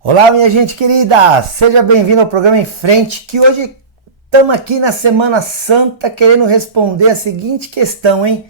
Olá, minha gente querida! Seja bem-vindo ao programa Em Frente, que hoje estamos aqui na Semana Santa querendo responder a seguinte questão, hein?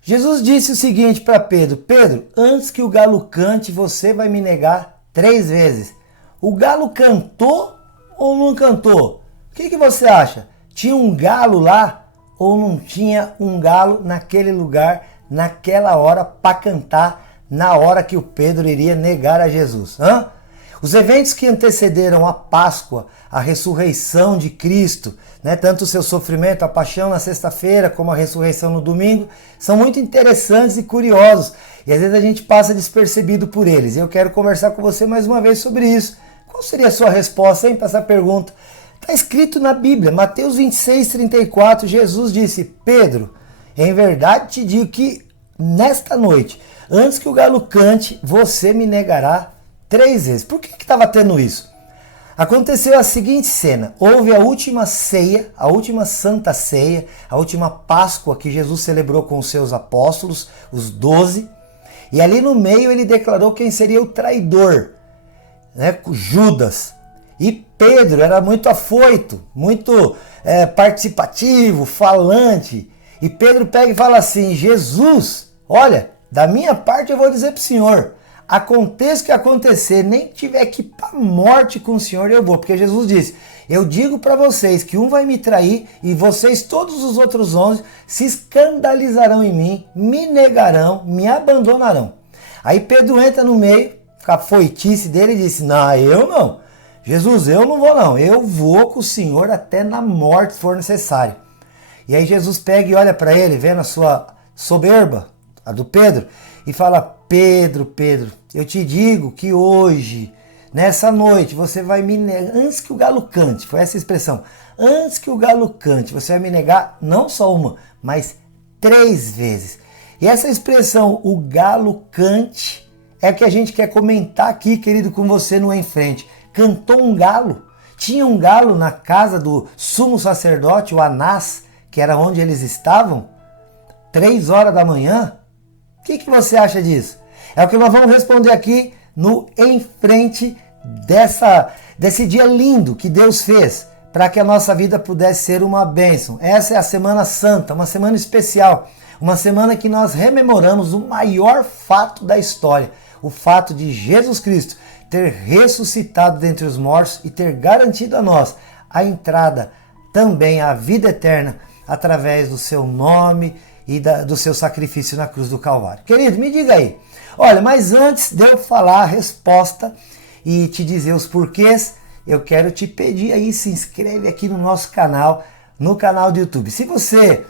Jesus disse o seguinte para Pedro: Pedro, antes que o galo cante, você vai me negar 3 vezes. O galo cantou ou não cantou? O que você acha? Tinha um galo lá ou não tinha um galo naquele lugar, naquela hora, para cantar, na hora que o Pedro iria negar a Jesus? Os eventos que antecederam a Páscoa, a ressurreição de Cristo, tanto o seu sofrimento, a paixão na sexta-feira, como a ressurreição no domingo, são muito interessantes e curiosos. E às vezes a gente passa despercebido por eles. E eu quero conversar com você mais uma vez sobre isso. Qual seria a sua resposta para essa pergunta? Está escrito na Bíblia, Mateus 26:34, Jesus disse: Pedro, em verdade te digo que nesta noite, antes que o galo cante, você me negará 3 vezes. Por que estava tendo isso? Aconteceu a seguinte cena: houve a última ceia, a última santa ceia, a última Páscoa que Jesus celebrou com os seus apóstolos, os 12, e ali no meio ele declarou quem seria o traidor, Judas. E Pedro era muito afoito, muito participativo, falante. E Pedro pega e fala assim: Jesus, olha, da minha parte eu vou dizer para o senhor, aconteça o que acontecer, nem tiver que ir para a morte com o senhor, eu vou. Porque Jesus disse: eu digo para vocês que um vai me trair e vocês, todos os outros 11, se escandalizarão em mim, me negarão, me abandonarão. Aí Pedro entra no meio, com a foitice dele, e disse: não, eu não. Jesus, eu não vou não, eu vou com o senhor até na morte se for necessário. E aí Jesus pega e olha para ele, vendo a sua soberba, a do Pedro, e fala: Pedro, Pedro, eu te digo que hoje, nessa noite, você vai me negar, antes que o galo cante, foi essa expressão, antes que o galo cante, você vai me negar não só uma, mas 3 vezes. E essa expressão, o galo cante, é o que a gente quer comentar aqui, querido, com você no Em Frente. Cantou um galo, tinha um galo na casa do sumo sacerdote, o Anás, que era onde eles estavam, 3 horas da manhã. O que você acha disso? É o que nós vamos responder aqui no Em Frente desse dia lindo que Deus fez para que a nossa vida pudesse ser uma bênção. Essa é a Semana Santa, uma semana especial, uma semana que nós rememoramos o maior fato da história, o fato de Jesus Cristo ter ressuscitado dentre os mortos e ter garantido a nós a entrada também à vida eterna através do seu nome e do seu sacrifício na cruz do Calvário. Querido, me diga aí. Olha, mas antes de eu falar a resposta e te dizer os porquês, eu quero te pedir aí, se inscreve aqui no nosso canal, no canal do YouTube. Se você...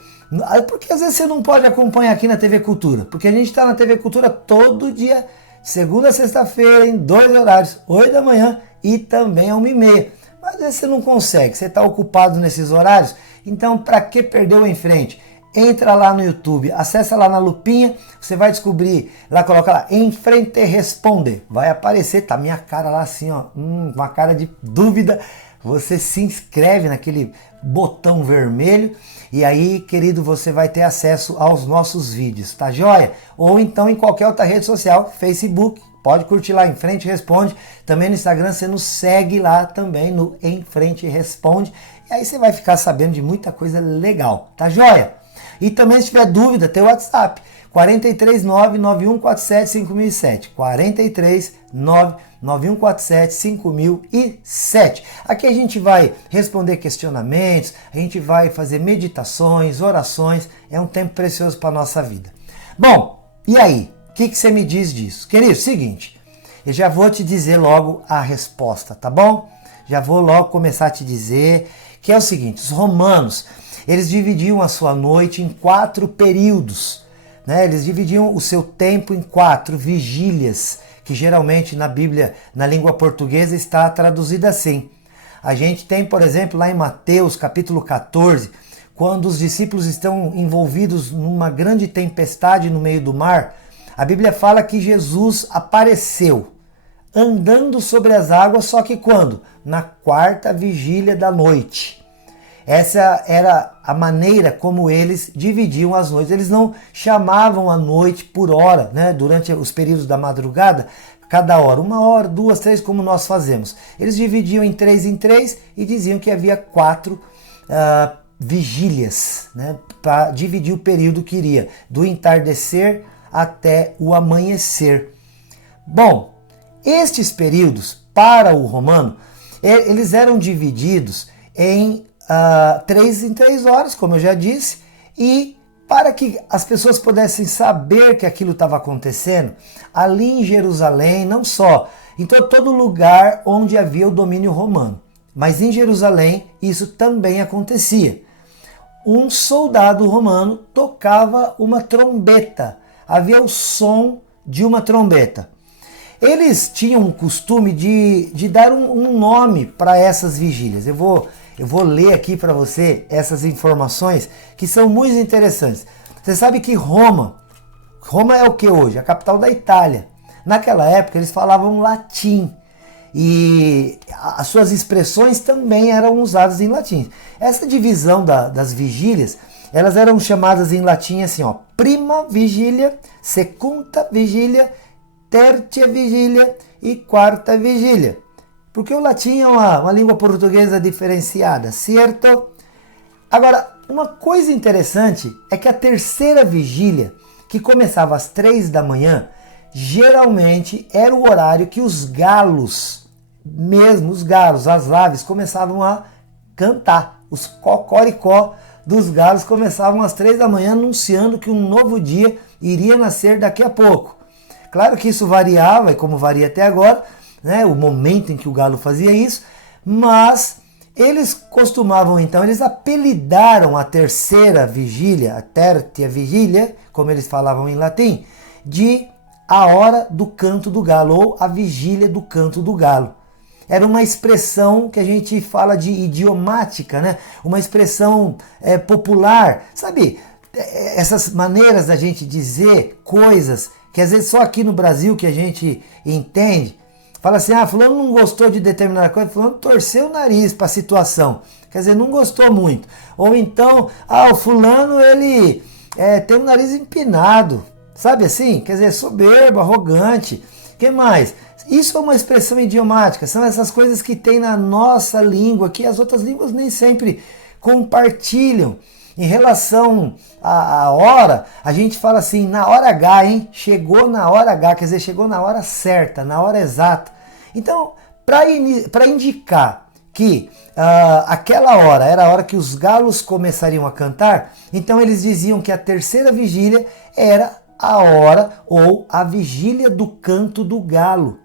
Porque às vezes você não pode acompanhar aqui na TV Cultura, porque a gente está na TV Cultura todo dia, segunda a sexta-feira, em 2 horários, 8 da manhã e também 1h30. Mas às vezes você não consegue, você está ocupado nesses horários, então para que perder o Em Frente? Entra lá no YouTube, acessa lá na lupinha, você vai descobrir, lá coloca lá, Em Frente Responder. Vai aparecer, tá minha cara lá assim, ó, uma cara de dúvida. Você se inscreve naquele botão vermelho e aí, querido, você vai ter acesso aos nossos vídeos, tá joia? Ou então em qualquer outra rede social, Facebook, pode curtir lá, Em Frente Responde. Também no Instagram você nos segue lá também no Em Frente Responde. E aí você vai ficar sabendo de muita coisa legal, tá joia? E também, se tiver dúvida, tem o WhatsApp, 439-9147-5007, 439-9147-5007. Aqui a gente vai responder questionamentos, a gente vai fazer meditações, orações, é um tempo precioso para a nossa vida. Bom, e aí? O que você me diz disso? Querido, seguinte, eu já vou te dizer logo a resposta, tá bom? Já vou logo começar a te dizer que é o seguinte: os romanos, eles dividiam a sua noite em 4 períodos, Eles dividiam o seu tempo em 4 vigílias, que geralmente na Bíblia, na língua portuguesa, está traduzida assim. A gente tem, por exemplo, lá em Mateus, capítulo 14, quando os discípulos estão envolvidos numa grande tempestade no meio do mar, a Bíblia fala que Jesus apareceu andando sobre as águas, só que quando? Na 4ª vigília da noite. Essa era a maneira como eles dividiam as noites. Eles não chamavam a noite por hora, durante os períodos da madrugada, cada hora, 1 hora, 2, 3, como nós fazemos. Eles dividiam em 3 e diziam que havia 4 vigílias, né, para dividir o período que iria do entardecer até o amanhecer. Bom, estes períodos para o romano, eles eram divididos em 3 em 3 horas, como eu já disse, e para que as pessoas pudessem saber que aquilo estava acontecendo, ali em Jerusalém, não só, então todo lugar onde havia o domínio romano, mas em Jerusalém isso também acontecia. Um soldado romano tocava uma trombeta, havia o som de uma trombeta. Eles tinham o costume de dar um nome para essas vigílias. Eu vou ler aqui para você essas informações que são muito interessantes. Você sabe que Roma é o que hoje? A capital da Itália. Naquela época eles falavam latim e as suas expressões também eram usadas em latim. Essa divisão das vigílias, elas eram chamadas em latim assim, ó, prima vigília, secunda vigília, tertia vigília e quarta vigília. Porque o latim é uma língua portuguesa diferenciada, certo? Agora, uma coisa interessante é que a terceira vigília, que começava às 3 da manhã, geralmente era o horário que os galos, mesmo os galos, as aves, começavam a cantar. Os cocoricó dos galos começavam às 3 da manhã, anunciando que um novo dia iria nascer daqui a pouco. Claro que isso variava, e como varia até agora, né, o momento em que o galo fazia isso, mas eles costumavam então, eles apelidaram a terceira vigília, a tertia vigília, como eles falavam em latim, de a hora do canto do galo, ou a vigília do canto do galo. Era uma expressão que a gente fala de idiomática, né? Uma expressão popular, sabe? Essas maneiras da gente dizer coisas que às vezes só aqui no Brasil que a gente entende. Fala assim, fulano não gostou de determinada coisa, fulano torceu o nariz para a situação. Quer dizer, não gostou muito. Ou então, o fulano ele tem o nariz empinado, sabe assim? Quer dizer, soberbo, arrogante. O que mais? Isso é uma expressão idiomática, são essas coisas que tem na nossa língua, que as outras línguas nem sempre compartilham. Em relação à hora, a gente fala assim, na hora H, hein? Chegou na hora H, quer dizer, chegou na hora certa, na hora exata. Então, para indicar que aquela hora era a hora que os galos começariam a cantar, então eles diziam que a terceira vigília era a hora ou a vigília do canto do galo.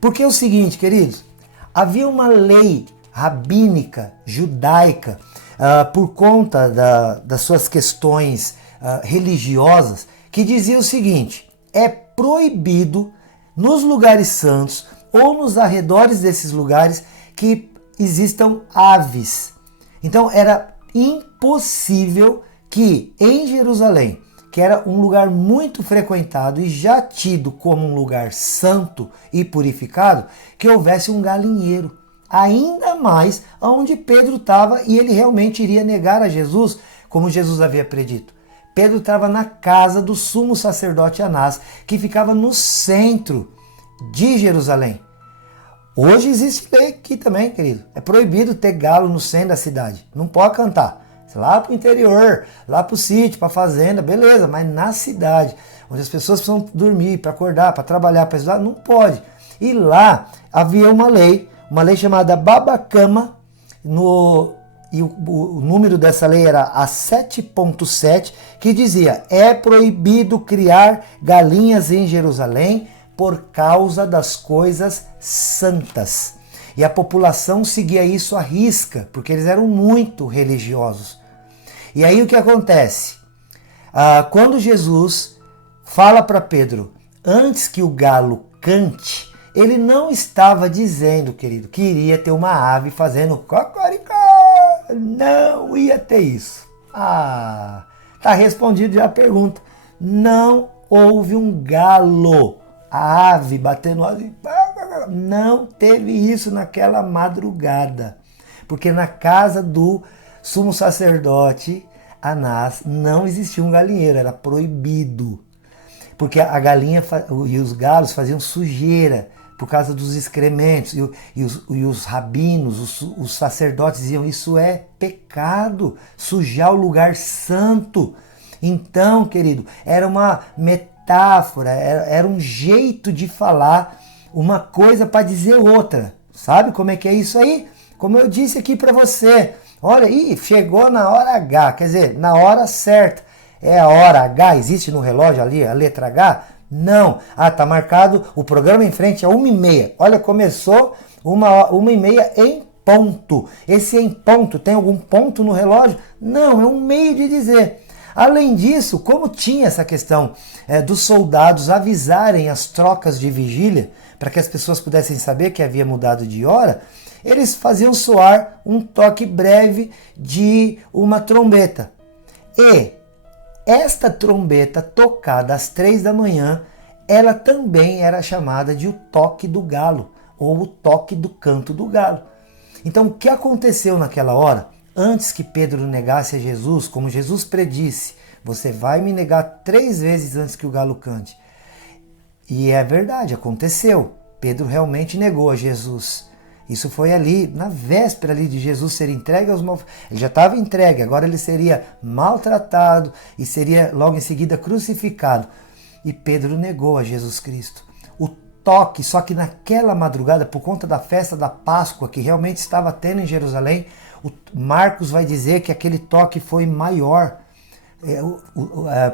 Porque é o seguinte, queridos, havia uma lei rabínica, judaica, por conta das suas questões religiosas, que dizia o seguinte: é proibido nos lugares santos ou nos arredores desses lugares que existam aves. Então era impossível que em Jerusalém, que era um lugar muito frequentado e já tido como um lugar santo e purificado, que houvesse um galinheiro. Ainda mais onde Pedro estava, e ele realmente iria negar a Jesus, como Jesus havia predito. Pedro estava na casa do sumo sacerdote Anás, que ficava no centro de Jerusalém. Hoje existe lei aqui também, querido. É proibido ter galo no centro da cidade. Não pode cantar. Lá para o interior, lá para o sítio, para a fazenda, beleza. Mas na cidade, onde as pessoas precisam dormir, para acordar, para trabalhar, para estudar, não pode. E lá havia uma lei chamada Babacama, e o número dessa lei era a 7.7, que dizia: é proibido criar galinhas em Jerusalém por causa das coisas santas. E a população seguia isso à risca, porque eles eram muito religiosos. E aí o que acontece? Quando Jesus fala para Pedro, antes que o galo cante, ele não estava dizendo, querido, que iria ter uma ave fazendo cocoricó. Não ia ter isso. Tá respondido já a pergunta. Não houve um galo, a ave batendo asa. Não teve isso naquela madrugada. Porque na casa do sumo sacerdote Anás não existia um galinheiro, era proibido. porque a galinha e os galos faziam sujeira por causa dos excrementos, e os rabinos, os sacerdotes diziam, isso é pecado, sujar o lugar santo. Então, querido, era uma metáfora, era um jeito de falar uma coisa para dizer outra. Sabe como é que é isso aí? Como eu disse aqui para você, olha aí, chegou na hora H, quer dizer, na hora certa. É a hora H, existe no relógio ali a letra H? Não. Ah, tá marcado o programa em frente a 1h30. Olha, começou 1h30 em ponto. Esse em ponto, tem algum ponto no relógio? Não, é um meio de dizer. Além disso, como tinha essa questão dos soldados avisarem as trocas de vigília, para que as pessoas pudessem saber que havia mudado de hora, eles faziam soar um toque breve de uma trombeta. E esta trombeta tocada às 3 da manhã, ela também era chamada de o toque do galo, ou o toque do canto do galo. Então o que aconteceu naquela hora? Antes que Pedro negasse a Jesus, como Jesus predisse, você vai me negar 3 vezes antes que o galo cante. E é verdade, aconteceu. Pedro realmente negou a Jesus. Isso foi ali, na véspera ali de Jesus ser entregue aos malfeitores. Ele já estava entregue, agora ele seria maltratado e seria logo em seguida crucificado. E Pedro negou a Jesus Cristo. O toque, só que naquela madrugada, por conta da festa da Páscoa que realmente estava tendo em Jerusalém, Marcos vai dizer que aquele toque foi maior.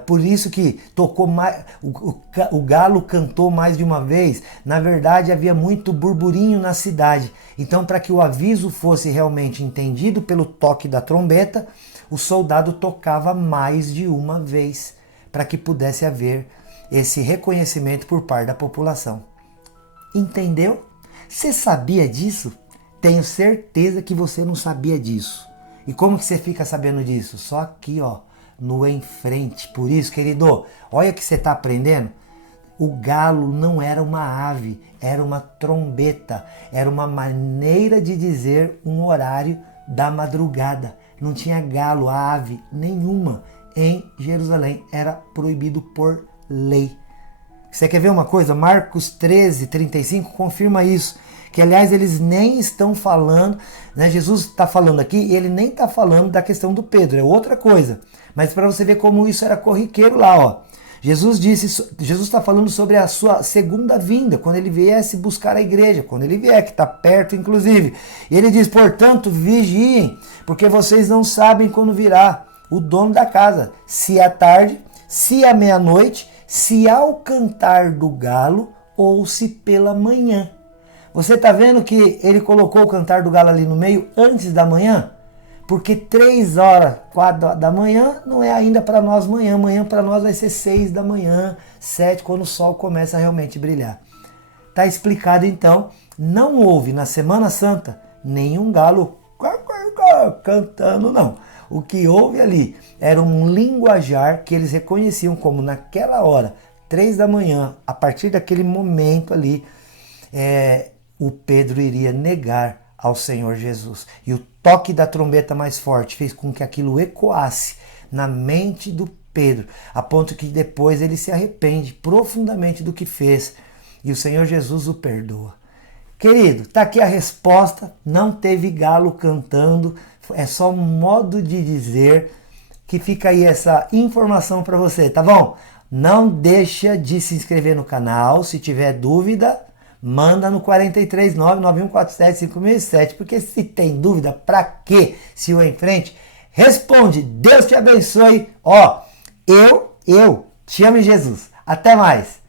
Por isso que tocou mais, o galo cantou mais de uma vez. Na verdade, havia muito burburinho na cidade. Então, para que o aviso fosse realmente entendido pelo toque da trombeta, o soldado tocava mais de uma vez, para que pudesse haver esse reconhecimento por parte da população. Entendeu? Você sabia disso? Tenho certeza que você não sabia disso. E como que você fica sabendo disso? Só aqui, ó, no em frente. Por isso, querido, olha que você está aprendendo. O galo não era uma ave, era uma trombeta. Era uma maneira de dizer um horário da madrugada. Não tinha galo, ave nenhuma em Jerusalém. Era proibido por lei. Você quer ver uma coisa? Marcos 13, 35 confirma isso. Que, aliás, eles nem estão falando, né? Jesus está falando aqui e ele nem está falando da questão do Pedro, é outra coisa. Mas para você ver como isso era corriqueiro lá, ó. Jesus está falando sobre a sua segunda vinda, quando ele viesse buscar a igreja, quando ele vier, que está perto, inclusive. E ele diz, portanto, vigiem, porque vocês não sabem quando virá o dono da casa, se à tarde, se à meia-noite, se ao cantar do galo ou se pela manhã. Você está vendo que ele colocou o cantar do galo ali no meio antes da manhã? Porque 3 horas, 4 da manhã não é ainda para nós manhã. Amanhã para nós vai ser 6 da manhã, 7, quando o sol começa a realmente brilhar. Está explicado então, não houve na Semana Santa nenhum galo cantando, não. O que houve ali era um linguajar que eles reconheciam como naquela hora, 3 da manhã, a partir daquele momento ali, o Pedro iria negar ao Senhor Jesus. E o toque da trombeta mais forte fez com que aquilo ecoasse na mente do Pedro, a ponto que depois ele se arrepende profundamente do que fez e o Senhor Jesus o perdoa. Querido, está aqui a resposta, não teve galo cantando, é só um modo de dizer que fica aí essa informação para você, tá bom? Não deixa de se inscrever no canal, se tiver dúvida, manda no 439-9147-5007, porque se tem dúvida, para quê? Se o em frente, responde, Deus te abençoe, ó, eu te amo em Jesus, até mais.